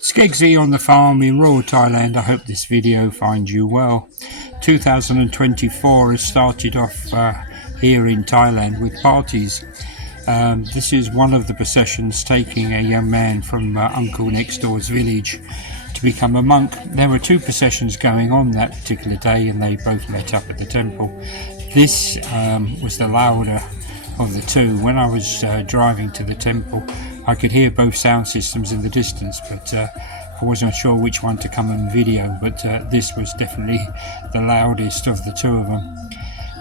Skeggsy on the farm in Rural Thailand. I hope this video finds you well. 2024 has started off here in Thailand with parties. This is one of the processions taking a young man from uncle next door's village to become a monk. There were two processions going on that particular day and they both met up at the temple. This was the louder of the two. When I was driving to the temple, I could hear both sound systems in the distance, but I wasn't sure which one to come and video, but this was definitely the loudest of the two of them.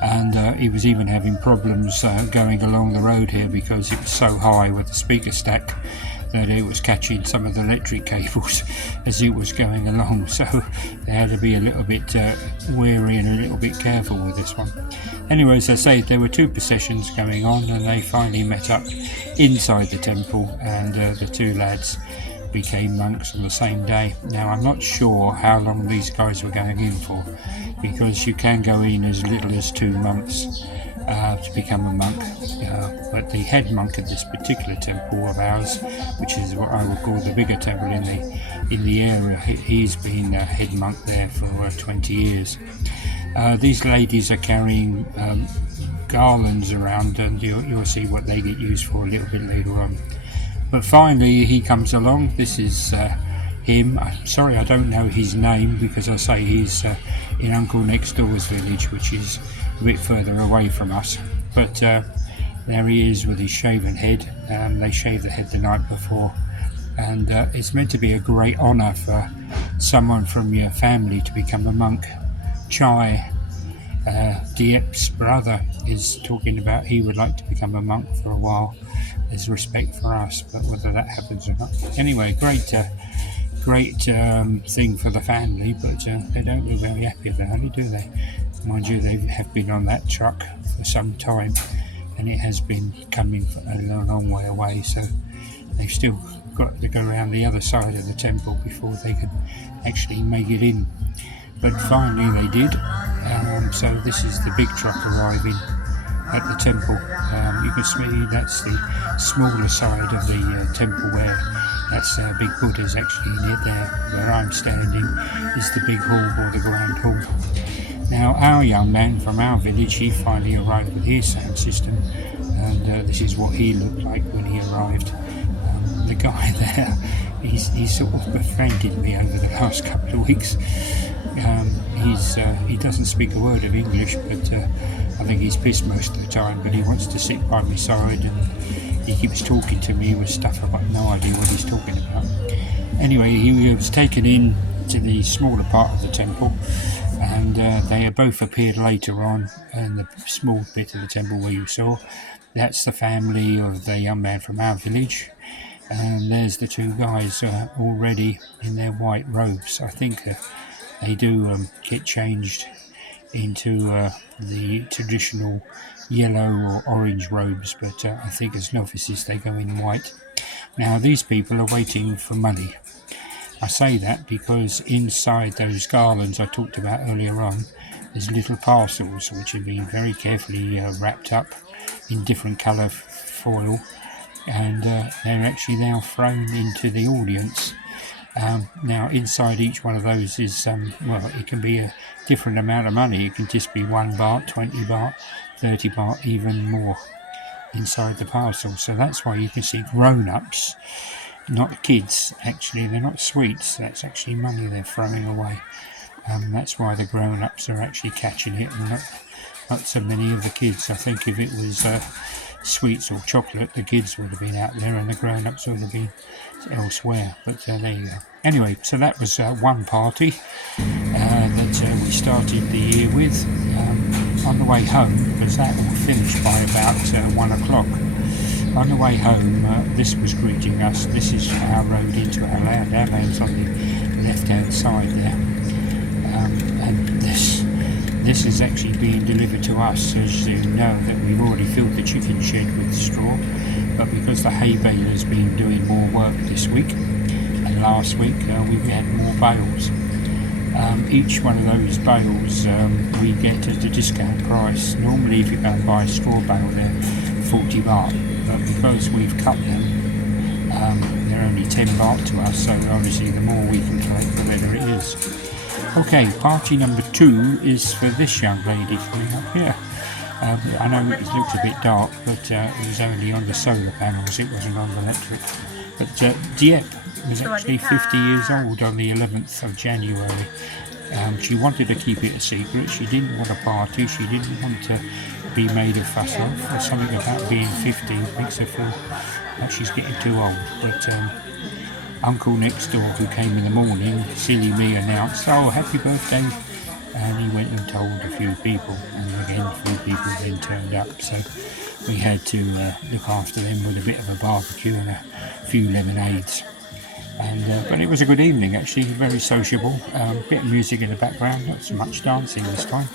And he was even having problems going along the road here because it was so high with the speaker stack that it was catching some of the electric cables as it was going along, so they had to be a little bit wary and a little bit careful with this one. Anyway, as I say, there were two processions going on and they finally met up inside the temple, and the two lads became monks on the same day. Now, I'm not sure how long these guys were going in for, because you can go in as little as 2 months to become a monk, but the head monk at this particular temple of ours, which is what I would call the bigger temple in the area, he's been a head monk there for 20 years. These ladies are carrying garlands around, and you'll see what they get used for a little bit later on. But finally he comes along. This is him. I'm sorry I don't know his name, because I say he's in uncle next door's village, which is a bit further away from us. But there he is with his shaven head. They shaved the head the night before, and it's meant to be a great honour for someone from your family to become a monk. Chai, Deap's brother, is talking about he would like to become a monk for a while as respect for us, but whether that happens or not. Anyway, great thing for the family, but they don't look very happy about it, do they? Mind you, they have been on that truck for some time, and it has been coming for a long way away, so they've still got to go around the other side of the temple before they can actually make it in. But finally they did. So this is the big truck arriving at the temple. You can see that's the smaller side of the temple, where that's big Buddha's actually in it. There where I'm standing is the big hall, or the grand hall. Now, our young man from our village, he finally arrived with his sound system, and this is what he looked like when he arrived. The guy there, he's sort of befriended me over the last couple of weeks. He doesn't speak a word of English, but I think he's pissed most of the time, but he wants to sit by my side and he keeps talking to me with stuff I've got no idea what he's talking about. Anyway, he was taken in to the smaller part of the temple, and they both appeared later on in the small bit of the temple where you saw. That's the family of the young man from our village, and there's the two guys already in their white robes. I think they do get changed into the traditional yellow or orange robes, but I think as novices they go in white. Now, these people are waiting for money. I say that because inside those garlands I talked about earlier on, there's little parcels which have been very carefully wrapped up in different colour foil, and they're actually now thrown into the audience. Now, inside each one of those is, well, it can be a different amount of money. It can just be 1 baht, 20 baht, 30 baht, even more inside the parcel. So that's why you can see grown-ups, not kids. Actually, they're not sweets. That's actually money they're throwing away. That's why the grown-ups are actually catching it, and not so many of the kids. I think if it was sweets or chocolate, the kids would have been out there and the grown-ups would have been elsewhere, but there you go. Anyway, so that was one party that we started the year with. On the way home, because that all finished by about 1 o'clock, on the way home, this was greeting us. This is our road into our land. Our land's on the left-hand side there, and this is actually being delivered to us. As you know, that we've already filled the chicken shed with straw, but because the hay baler's been doing more work this week and last week, we've had more bales. Each one of those bales we get at a discount price. Normally if you go and buy a straw bale, they're 40 baht, but because we've cut them They're only 10 baht to us, so obviously the more we can collect, the better it is. Okay, party number 2 is for this young lady coming up here. I know it looks a bit dark, but it was only on the solar panels, it wasn't on the electric. But Deap was actually 50 years old on the 11th of January. She wanted to keep it a secret. She didn't want a party. She didn't want to be made a fuss of. Or something about being 50 makes her feel like she's getting too old. But Uncle next door, who came in the morning, silly me, announced, "Oh, happy birthday!" And he went and told a few people, and again a few people then turned up. So we had to look after them with a bit of a barbecue and a few lemonades. And but it was a good evening actually, very sociable. Bit of music in the background, not so much dancing this time.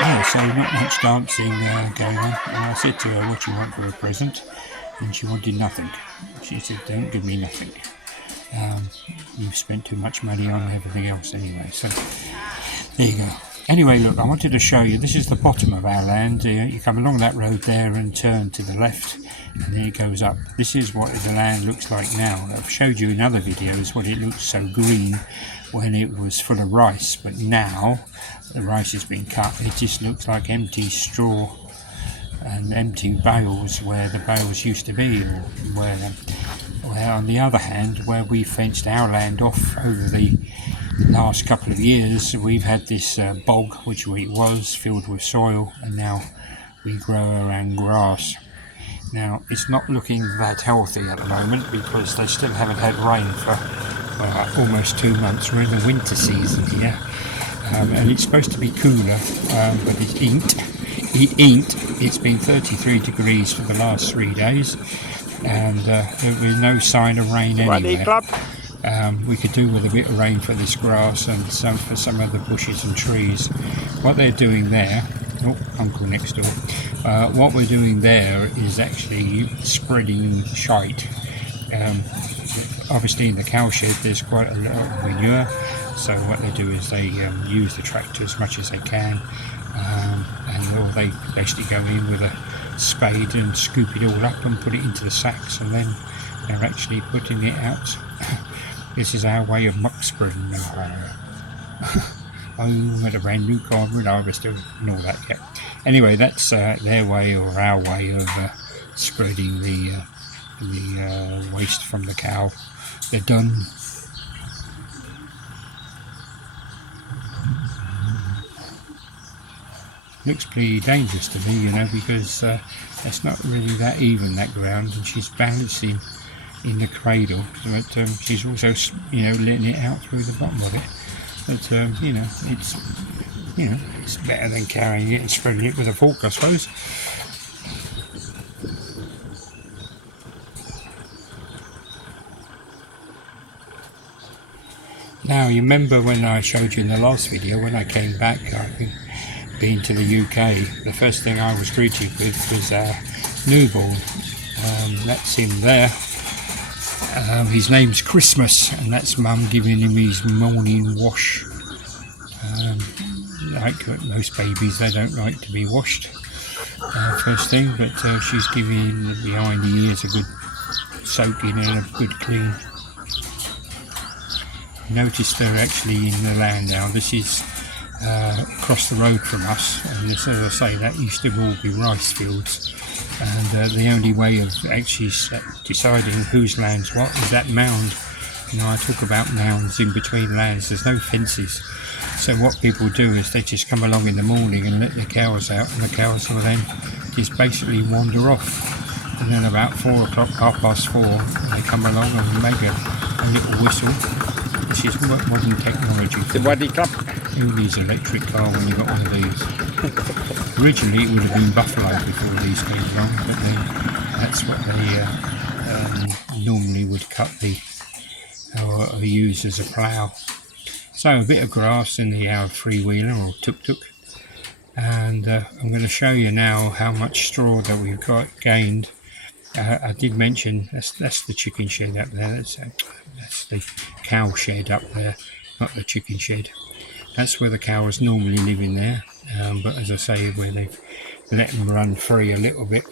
Yeah, so not much dancing going on. And I said to her, "What do you want for a present?" And she wanted nothing. She said, "Don't give me nothing. You've spent too much money on everything else anyway." So there you go. Anyway, look, I wanted to show you, this is the bottom of our land. You come along that road there and turn to the left, and then it goes up. This is what the land looks like now. I've showed you in other videos what it looked so green when it was full of rice, but now the rice has been cut. It just looks like empty straw and empty bales where the bales used to be, or where on the other hand, where we fenced our land off over the last couple of years, we've had this bog, which it was filled with soil, and now we grow around grass. Now it's not looking that healthy at the moment because they still haven't had rain for almost 2 months. We're in the winter season here, and it's supposed to be cooler, but it ain't. It's been 33 degrees for the last 3 days, and there was no sign of rain anywhere. We could do with a bit of rain for this grass and for some of the bushes and trees. What they're doing there, oh, Uncle next door, what we're doing there is actually spreading shite. Obviously in the cow shed there's quite a lot of manure, so what they do is they use the tractor as much as they can, and they basically go in with a spade and scoop it all up and put it into the sacks, and then they're actually putting it out. This is our way of muck spreading. I'm at a brand new corn with harvester and all that. Yeah. Anyway, that's their way or our way of spreading the waste from the cow. They're done. Looks pretty dangerous to me, you know, because it's not really that even, that ground, and she's balancing in the cradle, but she's also, you know, letting it out through the bottom of it. But you know, it's better than carrying it and spreading it with a fork, I suppose. Now, you remember when I showed you in the last video, when I came back, I've been to the UK, the first thing I was greeted with was our newborn. That's him there. His name's Christmas, and that's Mum giving him his morning wash. Like most babies, they don't like to be washed first thing, but she's giving him behind the ears a good soaking and a good clean. Notice they're actually in the land now. This is across the road from us, and this, as I say, that used to all be rice fields, and the only way of actually deciding whose land's what is that mound. You know, I talk about mounds in between lands. There's no fences, so what people do is they just come along in the morning and let the cows out, and the cows will then just basically wander off, and then about 4 o'clock, 4:30, they come along and make a little whistle. This is modern technology. Who needs an electric car when you've got one of these? Originally it would have been buffalo before these came along, but then that's what they normally would cut or use as a plough. So a bit of grass in our three-wheeler or tuk-tuk, and I'm going to show you now how much straw that we've gained. I did mention that's the chicken shed up there. That's the cow shed up there, not the chicken shed. That's where the cows normally live in there, but as I say, where they've let them run free a little bit.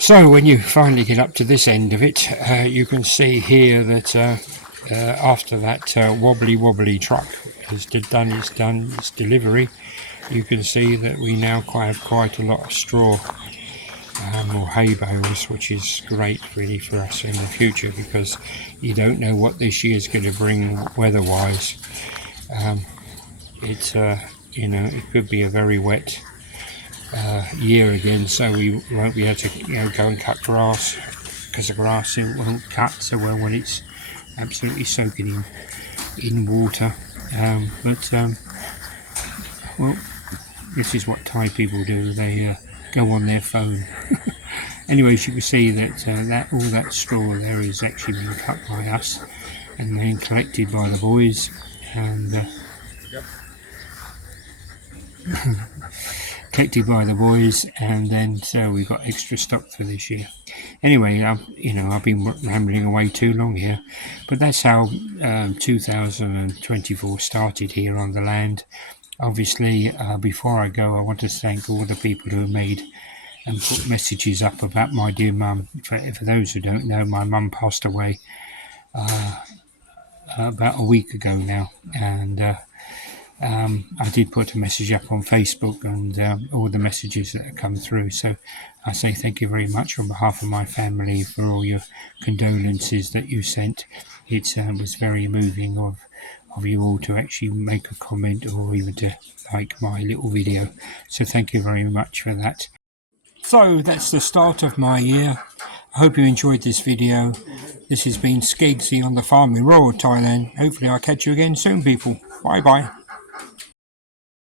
So when you finally get up to this end of it, you can see here that after that wobbly truck has done its delivery, you can see that we now have quite a lot of straw or hay bales, which is great really for us in the future, because you don't know what this year's going to bring weather-wise. It could be a very wet year again, so we won't be able to go and cut grass, because the grass won't cut so well when it's absolutely soaking in water. Well, this is what Thai people do. They go on their phone. Anyway, as you can see that all that straw there is actually being cut by us and then collected by the boys, and collected by the boys, and then so we've got extra stock for this year. Anyway, I've been rambling away too long here, but that's how 2024 started here on the land. Obviously, before I go, I want to thank all the people who have made and put messages up about my dear mum. For those who don't know, my mum passed away about a week ago now, and I did put a message up on Facebook, and all the messages that have come through. So I say thank you very much on behalf of my family for all your condolences that you sent. It was very moving of you all to actually make a comment or even to like my little video. So thank you very much for that. So that's the start of my year. I hope you enjoyed this video. This has been Skeggsy on the farm in Rural Thailand. Hopefully I'll catch you again soon, people. Bye bye.